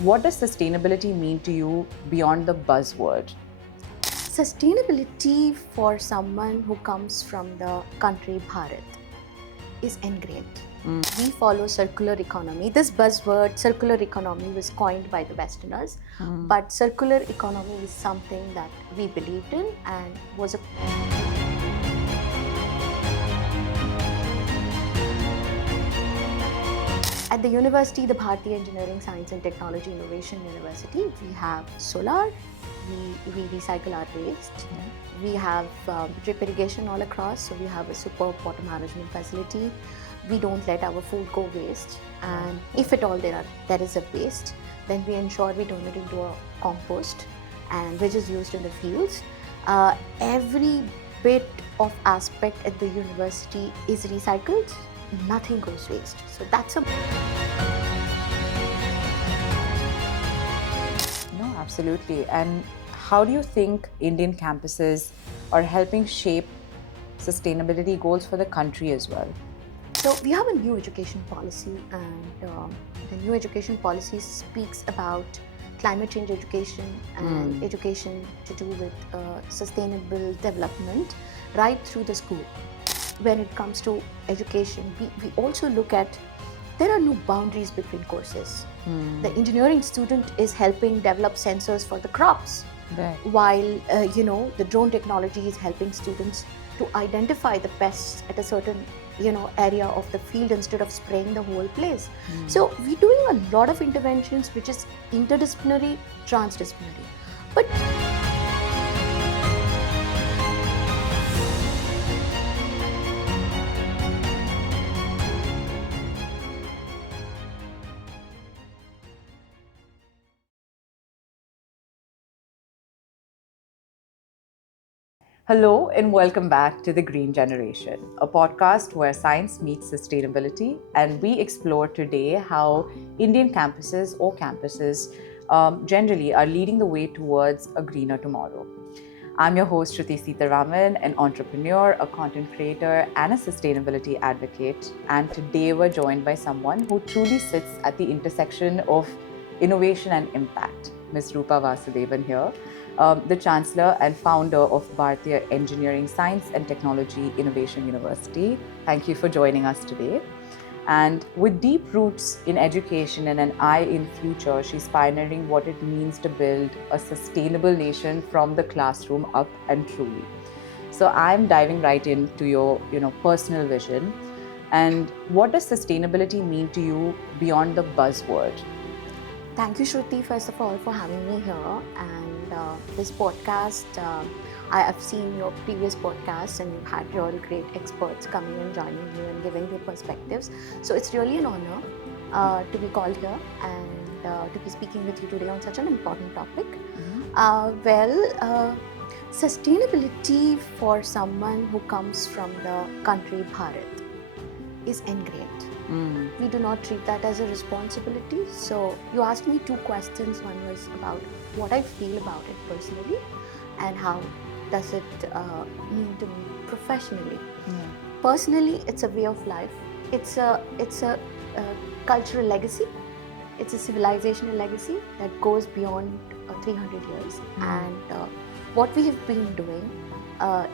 What does sustainability mean to you beyond the buzzword? Sustainability for someone who comes from the country Bharat is ingrained. We follow circular economy. This buzzword, circular economy, was coined by the Westerners, but circular economy is something that we believed in and was a At the university, the Bhartiya Engineering, Science and Technology Innovation University, we have solar, we recycle our waste, we have drip irrigation all across, so we have a superb water management facility. We don't let our food go waste, and if at all there is a waste, then we ensure we turn it into a compost, and which is used in the fields. Every bit of aspect at the university is recycled. Nothing goes waste. So that's a No, absolutely. And how do you think Indian campuses are helping shape sustainability goals for the country as well? So we have a new education policy, and the new education policy speaks about climate change education and education to do with sustainable development right through the school. When it comes to education, we also look at there are no boundaries between courses. The engineering student is helping develop sensors for the crops, Right. while the drone technology is helping students to identify the pests at a certain area of the field instead of spraying the whole place. So we're doing a lot of interventions which is interdisciplinary, transdisciplinary. But Hello, and welcome back to The Green Generation, a podcast where science meets sustainability. And we explore today how Indian campuses generally are leading the way towards a greener tomorrow. I'm your host, Shruti Seetharaman, an entrepreneur, a content creator, and a sustainability advocate. And today we're joined by someone who truly sits at the intersection of innovation and impact, Ms. Rupa Vasudevan here, the Chancellor and founder of Bhartiya Engineering, Science and Technology Innovation University. Thank you for joining us today. And with deep roots in education and an eye in future, she's pioneering what it means to build a sustainable nation from the classroom up and truly. So I'm diving right into your, personal vision. And what does sustainability mean to you beyond the buzzword? thank you, Shruti, first of all, for having me here. And this podcast, I have seen your previous podcasts, and you've had really great experts coming and joining you and giving their perspectives. So it's really an honor to be called here and to be speaking with you today on such an important topic. Sustainability for someone who comes from the country Bharat is ingrained. We do not treat that as a responsibility. So you asked me two questions. One was about what I feel about it personally and how does it mean to me professionally. Personally, it's a way of life. It's a cultural legacy. It's a civilizational legacy that goes beyond 300 years. And what we have been doing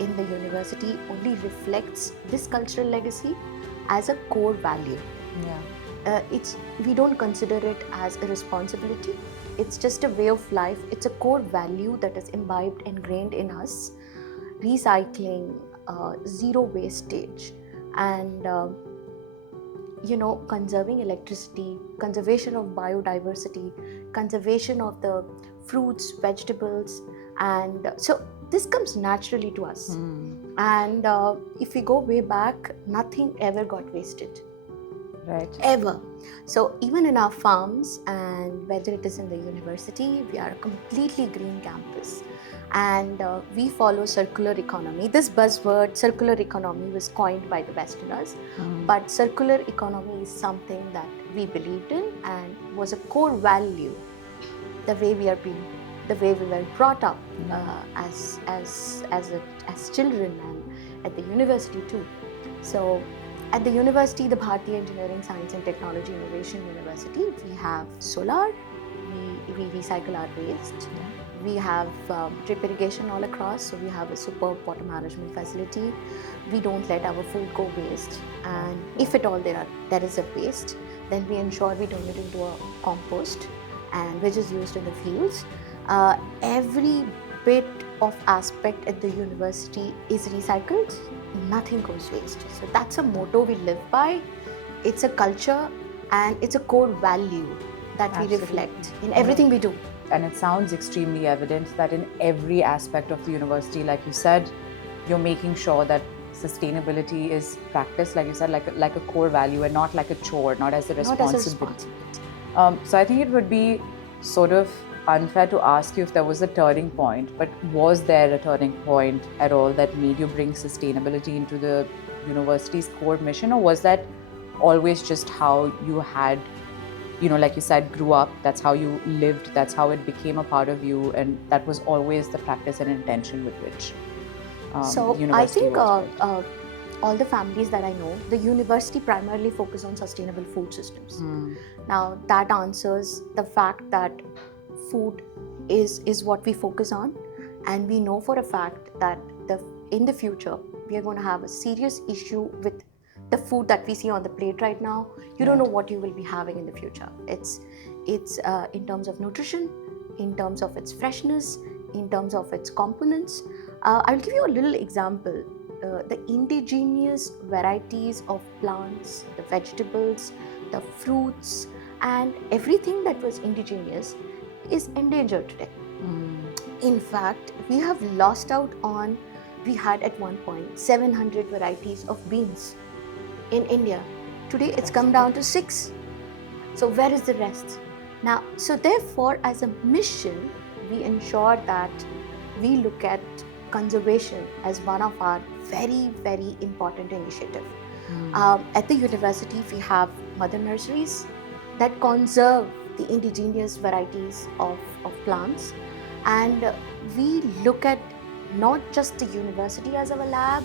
in the university only reflects this cultural legacy as a core value. We don't consider it as a responsibility. It's just a way of life. It's a core value that is imbibed, ingrained in us. Recycling, zero wastage, and conserving electricity, conservation of biodiversity, conservation of the fruits, vegetables, and so this comes naturally to us. And if we go way back, nothing ever got wasted. Right. Ever. So even in our farms, and whether it is in the university, we are a completely green campus. And we follow circular economy. This buzzword, circular economy, was coined by the Westerners, but circular economy is something that we believed in and was a core value. The way we were brought up as children, and at the university too. So at the university, the Bhartiya Engineering, Science and Technology Innovation University, we have solar, we we recycle our waste. We have drip irrigation all across, so we have a superb water management facility. We don't let our food go waste, and if at all there is a waste, then we ensure we turn it into a compost, and which is used in the fields. Every bit of aspect at the university is recycled. Nothing goes waste. So that's a motto we live by. It's a culture, and it's a core value that we reflect in everything we do. And it sounds extremely evident that in every aspect of the university, like you said, you're making sure that sustainability is practiced, like you said, like a core value and not like a chore, not as a responsibility. So I think it would be sort of unfair to ask you if there was a turning point, but was there a turning point at all that made you bring sustainability into the university's core mission, or was that always just how you had, like you said, grew up, that's how you lived, that's how it became a part of you, and that was always the practice and intention with which So I think all the families that I know, the university primarily focus on sustainable food systems. Now that answers the fact that food is what we focus on, and we know for a fact that in the future we are going to have a serious issue with the food that we see on the plate right now. You don't know what you will be having in the future. It's in terms of nutrition, in terms of its freshness, in terms of its components. I'll give you a little example. The indigenous varieties of plants, the vegetables, the fruits, and everything that was indigenous is endangered today. In fact, we have lost out on, we had at one point 700 varieties of beans in India. Today it's come down to 6. So where is the rest? Now, so therefore, as a mission, we ensure that we look at conservation as one of our very, very important initiatives. At the university, we have mother nurseries that conserve the indigenous varieties of plants, and we look at not just the university as our lab,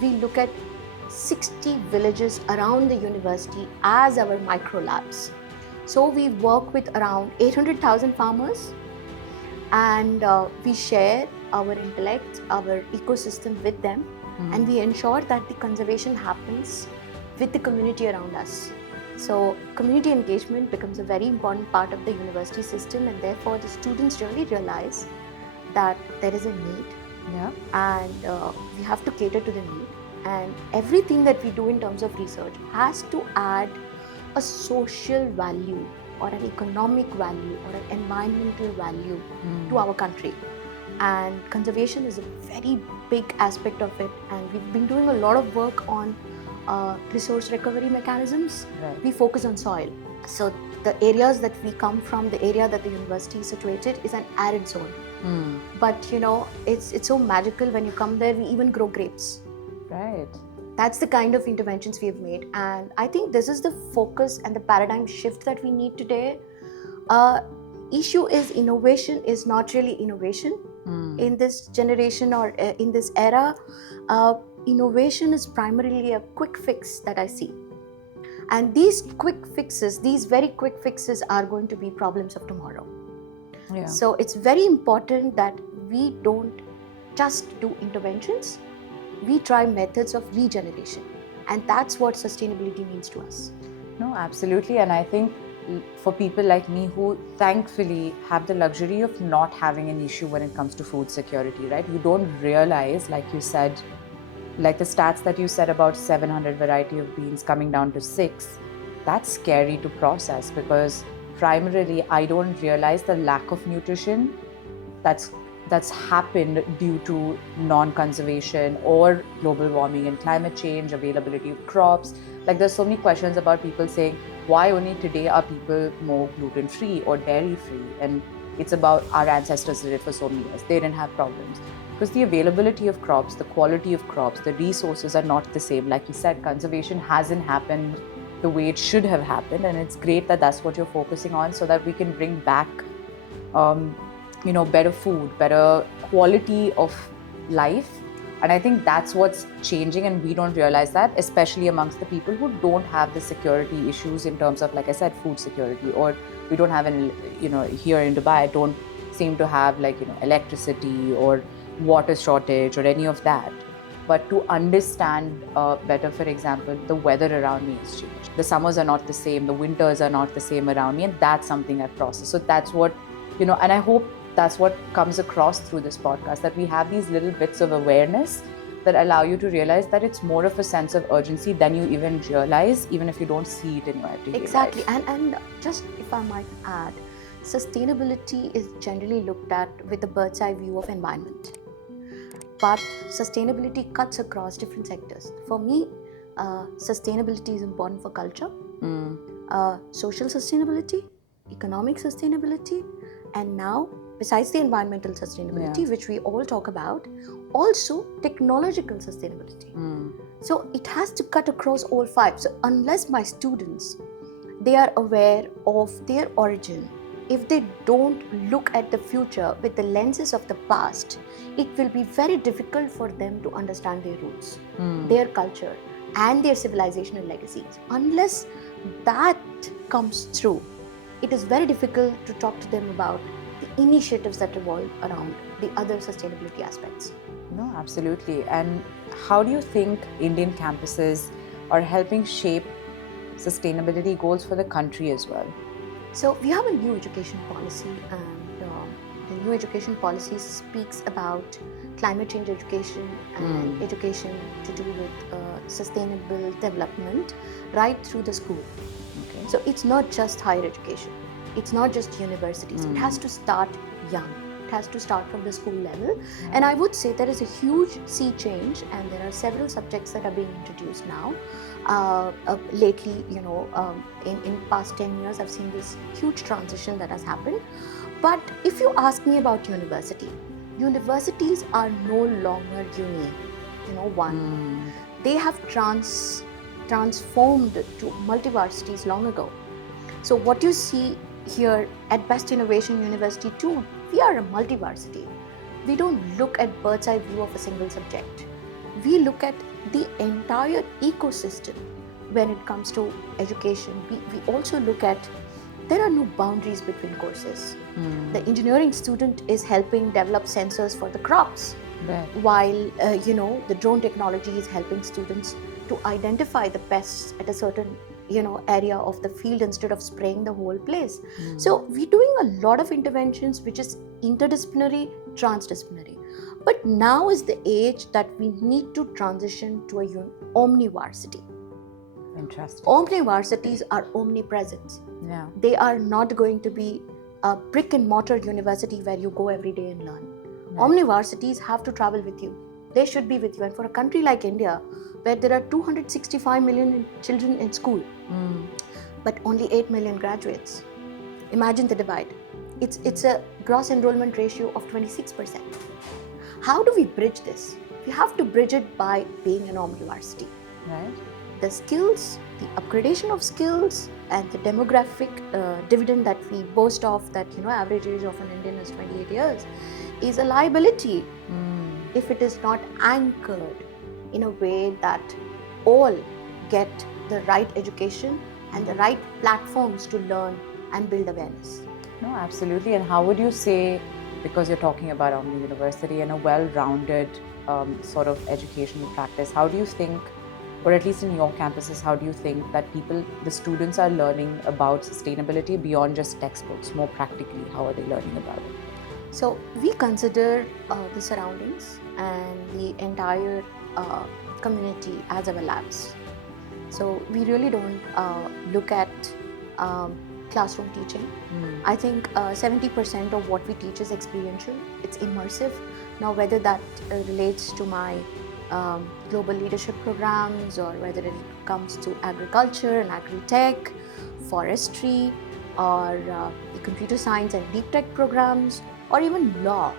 we look at 60 villages around the university as our micro labs. So we work with around 800,000 farmers, and we share our intellect, our ecosystem with them, and we ensure that the conservation happens with the community around us. So community engagement becomes a very important part of the university system, and therefore the students really realize that there is a need, and we have to cater to the need. And everything that we do in terms of research has to add a social value or an economic value or an environmental value to our country. And conservation is a very big aspect of it, and we've been doing a lot of work on resource recovery mechanisms. We focus on soil. So the areas that we come from, the area that the university is situated, is an arid zone. But it's so magical when you come there. We even grow grapes. Right. That's the kind of interventions we have made, and I think this is the focus and the paradigm shift that we need today. Issue is innovation is not really innovation in this generation or in this era. Innovation is primarily a quick fix that I see, and these very quick fixes are going to be problems of tomorrow. So it's very important that we don't just do interventions, we try methods of regeneration, and that's what sustainability means to us. No, absolutely. And I think for people like me who thankfully have the luxury of not having an issue when it comes to food security, right? You don't realize, like you said, like the stats that you said about 700 variety of beans coming down to 6, that's scary to process, because primarily I don't realize the lack of nutrition that's happened due to non-conservation or global warming and climate change, availability of crops. Like there's so many questions about people saying, why only today are people more gluten-free or dairy-free? And it's about our ancestors did it for so many years. They didn't have problems. Because the availability of crops, the quality of crops, the resources are not the same. Like you said, conservation hasn't happened the way it should have happened. And it's great that that's what you're focusing on, so that we can bring back better food, better quality of life. And I think that's what's changing, and we don't realize that, especially amongst the people who don't have the security issues in terms of, like I said, food security or we don't have any, here in Dubai, I don't seem to have like, electricity or water shortage or any of that. But to understand better, for example, the weather around me has changed. The summers are not the same, the winters are not the same around me, and that's something I've processed. So that's what, and I hope that's what comes across through this podcast, that we have these little bits of awareness that allow you to realize that it's more of a sense of urgency than you even realize, even if you don't see it in your everyday Exactly. life. And just if I might add, sustainability is generally looked at with the bird's eye view of environment. But sustainability cuts across different sectors. For me, sustainability is important for culture, social sustainability, economic sustainability, and now, besides the environmental sustainability, which we all talk about, also technological sustainability. So it has to cut across all five. So unless my students, they are aware of their origin, if they don't look at the future with the lenses of the past, it will be very difficult for them to understand their roots, their culture, and their civilizational legacies. Unless that comes through, it is very difficult to talk to them about the initiatives that revolve around the other sustainability aspects. No, absolutely. And how do you think Indian campuses are helping shape sustainability goals for the country as well? So we have a new education policy, and the new education policy speaks about climate change education and education to do with sustainable development right through the school. Okay. So it's not just higher education, it's not just universities. It has to start young. It has to start from the school level. And I would say there is a huge sea change, and there are several subjects that are being introduced now. Lately, in past 10 years, I've seen this huge transition that has happened. But if you ask me about universities are no longer one. They have transformed to multivarsities long ago. So what you see here at Best Innovation University too, we are a multivarsity. We don't look at bird's eye view of a single subject. We look at the entire ecosystem when it comes to education. We also look at, there are no boundaries between courses. The engineering student is helping develop sensors for the crops, while the drone technology is helping students to identify the pests at a certain area of the field instead of spraying the whole place. So we're doing a lot of interventions which is interdisciplinary, transdisciplinary. But now is the age that we need to transition to a omnivarsity. Interesting. Omnivarsities are omnipresent. Yeah. They are not going to be a brick and mortar university where you go every day and learn. Right. Omnivarsities have to travel with you. They should be with you. And for a country like India, where there are 265 million children in school, but only 8 million graduates, imagine the divide. It's a gross enrollment ratio of 26%. How do we bridge this? We have to bridge it by being an omnivarsity. Right. The skills, the upgradation of skills, and the demographic dividend that we boast of, that average age of an Indian is 28 years, is a liability if it is not anchored in a way that all get the right education and the right platforms to learn and build awareness. No, absolutely. And how would you say, because you're talking about Omni University and a well-rounded sort of educational practice, how do you think, or at least in your campuses, how do you think that the students are learning about sustainability beyond just textbooks, more practically? How are they learning about it? So we consider the surroundings and the entire community as our labs. So we really don't look at classroom teaching. I think 70% of what we teach is experiential. It's immersive. Now, whether that relates to my global leadership programs, or whether it comes to agriculture and agri-tech, forestry, or the computer science and deep tech programs, or even law,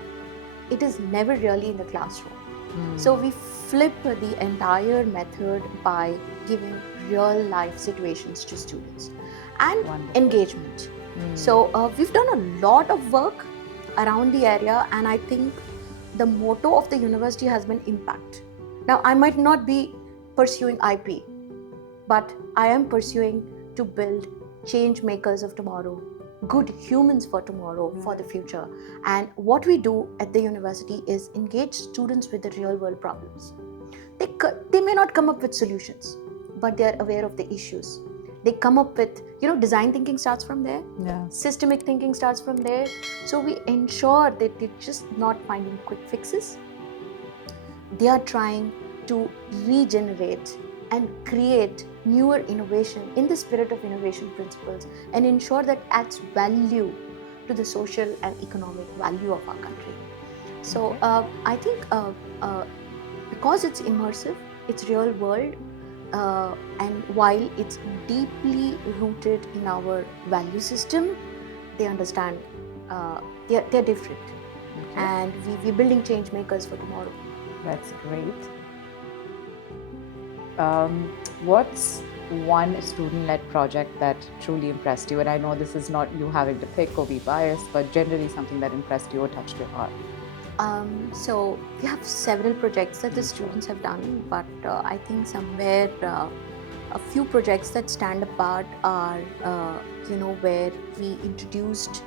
it is never really in the classroom. So we flip the entire method by giving real life situations to students and engagement. So we've done a lot of work around the area, and I think the motto of the university has been impact. Now, I might not be pursuing IP, but I am pursuing to build change makers of tomorrow good humans for tomorrow, for the future. And what we do at the university is engage students with the real world problems. They may not come up with solutions, but they are aware of the issues. They come up with, design thinking starts from there. Yeah. Systemic thinking starts from there. So we ensure that they're just not finding quick fixes. They are trying to regenerate and create newer innovation in the spirit of innovation principles and ensure that adds value to the social and economic value of our country. So I think because it's immersive, it's real world, and while it's deeply rooted in our value system, they understand they're different. Okay. And we're building change makers for tomorrow. That's great. What's one student-led project that truly impressed you? And I know this is not you having to pick or be biased, but generally something that impressed you or touched your heart. So we have several projects that the students have done, but I think somewhere a few projects that stand apart are, where we introduced